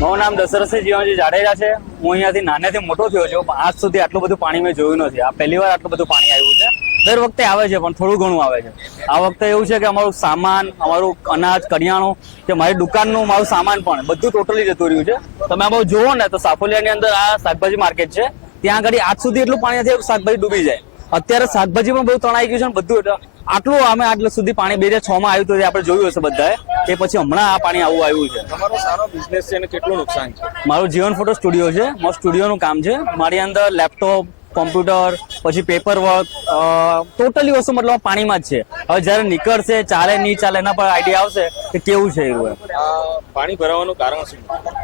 મારું નામ દશરથસિંહ જીવનજી જાડેજા છે। હું અહીંયાથી નાનેથી મોટો થયો છું, પણ આજ સુધી આટલું બધું પાણી મેં જોયું નથી। આ પહેલી વાર આટલું બધું પાણી આવ્યું છે। દર વખતે આવે છે પણ થોડું ઘણું આવે છે। આ વખતે એવું છે કે અમારું સામાન, અમારું અનાજ, કરિયાણું કે મારી દુકાનનું મારું સામાન પણ બધું ટોટલી જતું રહ્યું છે। તમે આ બહુ જોવો ને તો સાફોલિયાની અંદર આ શાકભાજી માર્કેટ છે, ત્યાં આગળ આજ સુધી એટલું પાણી નથી શાકભાજી ડૂબી જાય। અત્યારે શાકભાજી પણ બહુ તણાઈ ગયું છે ને બધું, આટલું અમે આટલે સુધી પાણી 2006 માં આવ્યું હતું, આપણે જોયું હશે બધાએ। એ પછી હમણાં આ પાણી આવું આવ્યું છે। તમારો સારો બિઝનેસ છે અને કેટલું નુકસાન છે? મારું જીવન ફોટો સ્ટુડિયો છે, મારું સ્ટુડિયોનું કામ છે। મારી અંદર લેપટોપ, કોમ્પ્યુટર, પછી પેપર વર્ક, ટોટલી વસ્તુ મતલબ પાણીમાં જ છે। હવે જયારે નીકળશે, ચાલે નહીં ચાલે એના પર આઈડિયા આવશે કે કેવું છે એવું। પાણી ભરાવાનું કારણ શું?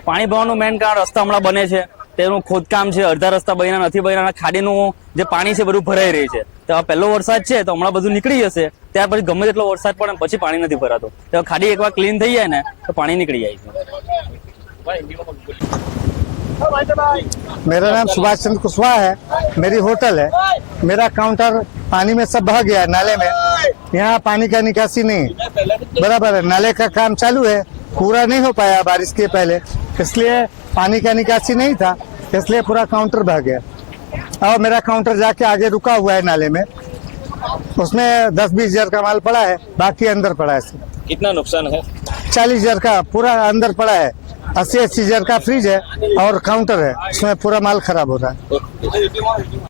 પાણી ભરવાનું મેઇન કારણ રસ્તા હમણાં બને છે, તેનું ખોદકામ છે, અડધા રસ્તા બન્યા નથી બન્યા, ખાડીનું જે પાણી છે બધું ભરાઈ રહી છે। તો આ પહેલો વરસાદ છે તો હમણાં બધું નીકળી જશે, ત્યાર પછી ગમે તેટલો વરસાદ પડે પછી પાણી નથી ભરાતું। તો ખાડી એકવાર ક્લીન થઈ જાય ને તો પાણી નીકળી જાય છે। मेरा नाम सुभाष चंद्र कुशवाहा है। मेरी होटल है। मेरा काउंटर पानी में सब बह गया नाले में। यहाँ पानी का निकासी नहीं बराबर है। नाले का काम चालू है, पूरा नहीं हो पाया बारिश के पहले, इसलिए पानी का निकासी नहीं था, इसलिए पूरा काउंटर बह गया। और मेरा काउंटर जाके आगे रुका हुआ है नाले में, उसमें 10-20 हजार का माल पड़ा है, बाकी अंदर पड़ा है। कितना नुकसान है? 40 हजार का पूरा अंदर पड़ा है। 80-80 हजार का फ्रिज है और काउंटर है, उसमें पूरा माल खराब हो रहा है।